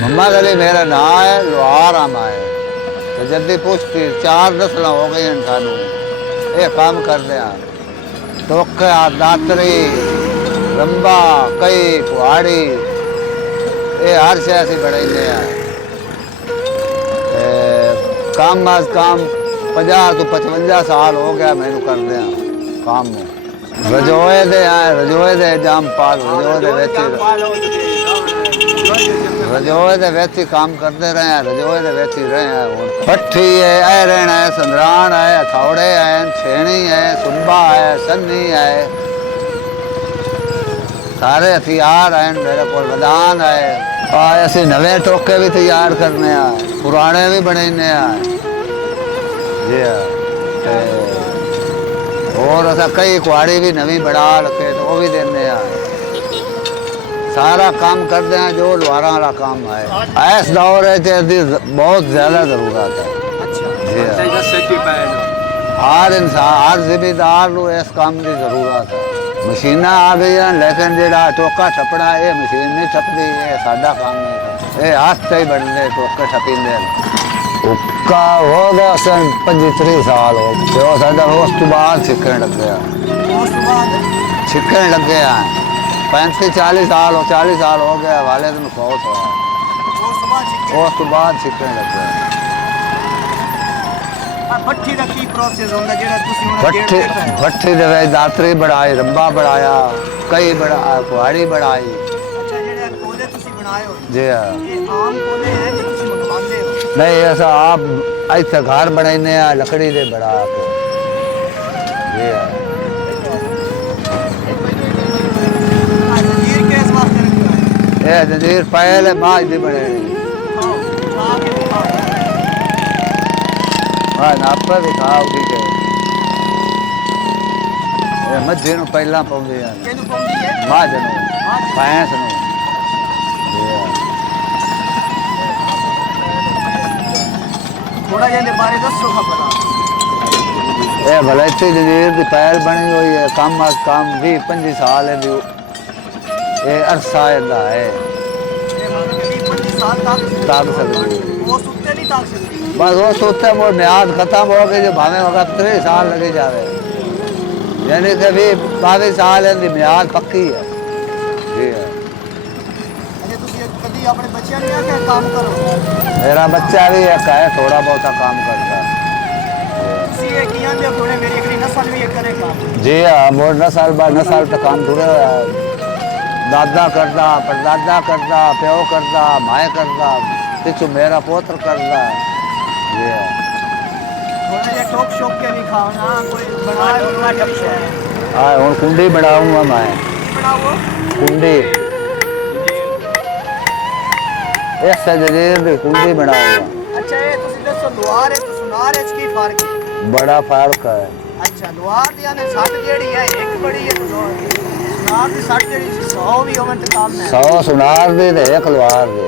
मम्मा गली मेरा नाम है लोहार आमा है तो जल्दी पुष्टि 4 नस्ल हो गई सानू ये काम कर दिया टोका दातरी रंबा कई कुहाड़ी ये हर शे असी बढ़ाने काम आज काम 50 तो 55 साल हो गया मैनू कर दिया काम में रजोए दे आए रजोए दे जाम पाल रजोए दे वेची काम करते रहे हैं रजोए दे वेची रहे हैं पट्ठी है ऐ रहना है संदरान है हथौड़े हैं छेनी है सुंबा है सन्नी है सारे हथियार हैं मेरे को वदान है और ऐसे नवे टोके भी तैयार करने हैं पुराने भी बनाने हैं जी हाँ और ऐसा कई कुहाड़ी भी नवी बढ़ा रखे तो वो भी देने हैं सारा काम करते हैं जो लोहारा वाला काम है ऐस दौर है बहुत ज़्यादा ज़रूरत है जी हर इंसान हर जिम्मेदार को इस काम की ज़रूरत है मशीना आ गई हैं लेकिन जो टोका छपना ये मशीन नहीं छपती ये साडा काम नहीं ये हाथ से ही बनते टोके छपींदे उक्का हो गया सन 25 साल हो गए साडा उस तो बाद छिकन लग गया छिकन लग गया 35-40 साल हो 40 साल हो गया वाले दिन फौत होया उस तो बाद छिकन लग गया भट्ठी दा की प्रोसेस होंदा जेड़ा तुसी हुन गेट देखा है भट्ठी दे विच दातरी बढ़ाई रंबा बढ़ाया कई बड़ा कुहाड़ी बढ़ाई अच्छा जेड़ा कोले तुसी बनाए हो जी ये आम कोले हैं कि तुसी मंगवांदे हो नहीं ऐसा आप ऐसा घर बनाने हैं लकड़ी दे बड़ा के जी जंजीर किस वास्ते रखी है ये जंजीर पहले माज दी बनेनी हाँ नापा भी खाओ ठीक है ये मज्जे नूं पहला पाउंदे हैं केनू पाउंदी है माज नूं भैंस नूं थोड़ा जिहा दे बारे दसो खबर ये भला इतनी जंजीर की पहल बनी हुई है काम आज काम 20-25 साल है ये अरसा इहदा है ये मतलब 20-25 साल ताक सकदी वो सुत्ते नहीं ताक सकती बस वो सोचते मोर म्याद खत्म हो गई जो भावे वक्त 3 साल लगे जावे यानी कि भी 22 साल इनकी म्याद पक्की है जी है अच्छा तुसी कदी अपने बच्चों ने आके काम करो मेरा बच्चा भी एक है थोड़ा बहुत काम करता तुसी ये किया दे थोड़े मेरी अगली नस्ल भी ये करे काम जी हाँ मोर नस्ल बाद नस्ल तक काम जुड़े हुआ है दादा करता परदादा करता प्यो करता माए करता पिछू मेरा पोत्र करता जी हाँ थोड़ा ये टॉप शॉप के भी खाओ ना कोई बना बना टप से हाँ हूँ कुंडी बनाऊंगा मैं बनाओ कुंडी ऐसा जंजीर की कुंडी बनाऊंगा अच्छा ये तुसी दसो लोहार है तो सुनार है इसकी फर्क है बड़ा फर्क है अच्छा लोहार यानी 60 जेड़ी है एक बड़ी है सुनार की 60 जेड़ी 100 भी होवन ते काम है 100 सुनार दे ते 1 लोहार दे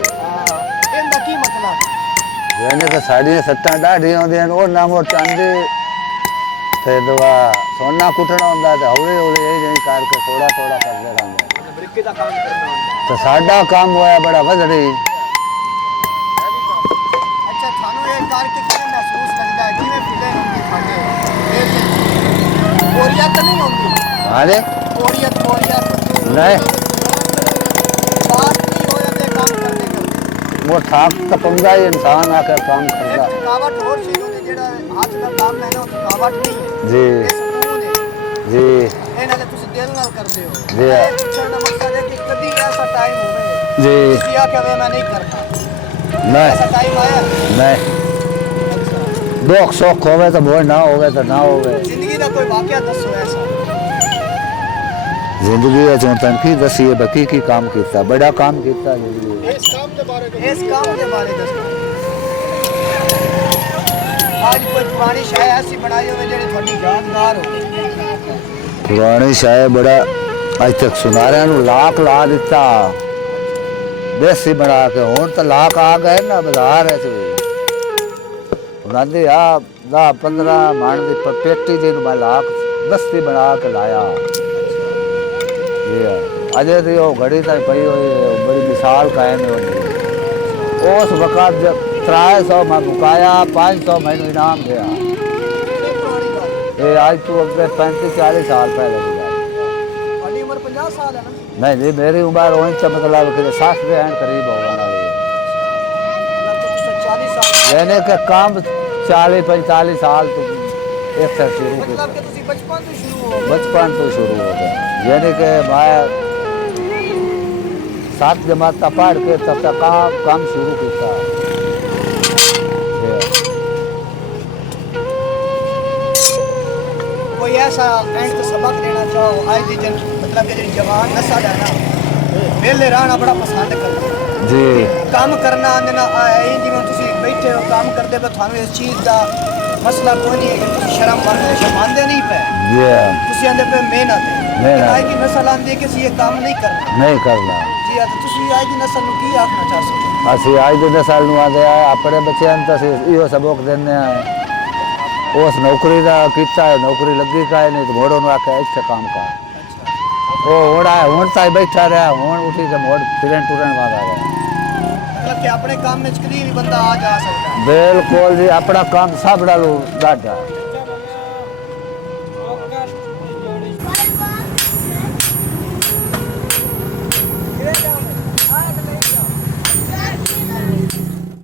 ਇਹਦਾ ਕੀ ਮਤਲਬ यानी कि साड़ियाँ सट्टां ढाढ़ियां होंदियां ने ओह नाम चांदी ते दुआ सोना कुटना होंदा ते हौली हौली यही नहीं करके थोड़ा थोड़ा करते रहंदे ਬ੍ਰਿਕੇ ਦਾ ਕੰਮ ਕਰਨਾ ਹੁੰਦਾ तो साडा काम होया बड़ा वजड़ी ਅੱਛਾ ਤੁਹਾਨੂੰ ਇਹ ਕਰਕੇ ਕਿਵੇਂ ਮਹਿਸੂਸ ਲੱਗਦਾ ਹੈ ਜਿਵੇਂ ਫਿਲੇ ਹੁੰਦੀ ਸਾਡੇ ਇਹ ਤੇ ਬੋਰੀਅਤ ਨਹੀਂ ਹੁੰਦੀ हाले ਬੋਰੀਅਤ नहीं ਬਾਤ ਨਹੀਂ ਹੋ ਜਾਂਦੇ ਕੰਮ ਕਰਦੇ ਕਰਦੇ वो थाक तो पंगा ही इंसान आकर काम करता ਇੱਕ ਥਕਾਵਟ ਹੋਰ ਸੀ ਉਹਦੇ ਜਿਹੜਾ ਹੱਥ ਦਾ ਕੰਮ ਹੈ ਨਾ ਉਹ ਥਕਾਵਟ ਨਹੀਂ ਹੈ जी ਇਹ ਸਕੂਨ ਹੈ जी ਇਹ ਨਾਲ ਤੁਸੀਂ ਦਿਲ ਨਾਲ ਕਰਦੇ ਹੋ ਜੀ। ਇਹ ਪੁੱਛਣ ਦਾ ਮਕਸਦ ਹੈ ਕਿ ਕਦੀ ਐਸਾ ਟਾਈਮ ਹੋਵੇ जी ਤੁਸੀਂ ਆਖਿਆ ਵੇ ਮੈਂ ਨਹੀਂ ਕਰਨਾ नहीं ऐसा टाइम आया नहीं अच्छा दुख सुख होवे तो बोझ ना होवे तो ना होवे जिंदगी का कोई वाकया दसो ऐसा जिंदगी चो तन की दसीए बकी की काम किया बड़ा काम किया जिंदगी इस काम के बारे दसो आज कोई पुरानी शाय ऐसी बनाई हो जेड़ी थोड़ी यादगार हो पुरानी शाय बड़ा अज तक सुनारिया लाख ला दिता देसी बना के हूँ तो लाख आ गए ना बाजार उन्होंने आ 10-15 मन की पेटी जी मैं लाख बस्ती बना के लाया ये अजय तो वो घड़ी तक पई हुई बड़ी मिसाल कायम है उस वक़्त जब 300 मैं मुकाया 500 मैंने इनाम दिया। ਇਹ ਪੁਰਾਣੀ ਗੱਲ ये आज तो अगे 35-40 साल पहले की गल। ਤੁਹਾਡੀ ਉਮਰ 50 ਸਾਲ ਹੈ ਨਾ नहीं जी मेरी उम्र वहीं से मतलब कि 60 के एंड करीब होगा ना। मतलब तो तुम 40 साल यानी कि काम 40-45 साल तो एक से शुरू किया। मतलब कि ਤੁਸੀਂ ਬਚਪਨ ਤੋਂ ਸ਼ੁਰੂ ਹੋ बचपन तो शुरू हो गया यानी कि मैं 7 जमात पढ़ के तब तक काम शुरू किया। कोई ऐसा एंड तो सबक देना चाहो आज की जन मतलब कि ਜਿਹੜੀ जवान नस्ल है ना वेले रहना बड़ा पसंद करती है जी काम करना आंदे ना ਇਹ ਜਿਵੇਂ ਤੁਸੀਂ ਬੈਠੇ ਹੋ ਕੰਮ ਕਰਦੇ ਪਏ ਤੁਹਾਨੂੰ ਇਸ ਚੀਜ਼ ਦਾ ਮਸਲਾ ਕੋਈ ਨਹੀਂ ਹੈ ਕਿ ਤੁਸੀਂ ਸ਼ਰਮਾਂਦੇ ਨਹੀਂ ਪਏ जी ਤੁਸੀਂ ਆਂਦੇ ਪਏ ਮਿਹਨਤ ਹੈ ਮਿਹਨਤ। ਅੱਜ ਦੀ ਨਸਲ ਆਂਦੀ ਹੈ ਕਿ ਅਸੀਂ ਇਹ ਕੰਮ ਨਹੀਂ ਕਰਨਾ नहीं करना। ਜੀ ਆ ਤੁਸੀਂ ਅੱਜ ਦੀ ਨਸਲ ਨੂੰ ਕੀ ਆਖਣਾ ਚਾਹੋ ਅਸੀਂ ਅੱਜ ਦੇ ਨਸਲ ਨੂੰ ਆਦੇ ਆ ਆਪਣੇ ਬੱਚਿਆਂ ਨੂੰ ਤਾਂ ਅਸੀਂ ਇਹੋ ਸਬਕ ਦਿੰਦੇ ਆ ਉਸ ਨੌਕਰੀ ਦਾ ਕੀਤਾ ਹੈ ਨੌਕਰੀ ਲੱਗੀ ਕਾਇ ਨਹੀਂ ਤੇ ਮੋੜੋ ਨੂੰ ਆਖਿਆ ਇੱਥੇ ਕੰਮ ਕਰ ਉਹ ਹੁਣ ਤਾਂ ਹੀ ਬੈਠਾ ਰਿਹਾ ਹੁਣ ਉਠੀ ਤੇ ਮੋੜ ਫਿਰਨ ਟੁਰਨ ਵਾਲਾ ਰਿਹਾ। मतलब कि अपने काम में कभी भी बंदा आ जा सकता है बिल्कुल जी अपना काम सब डालो डाटा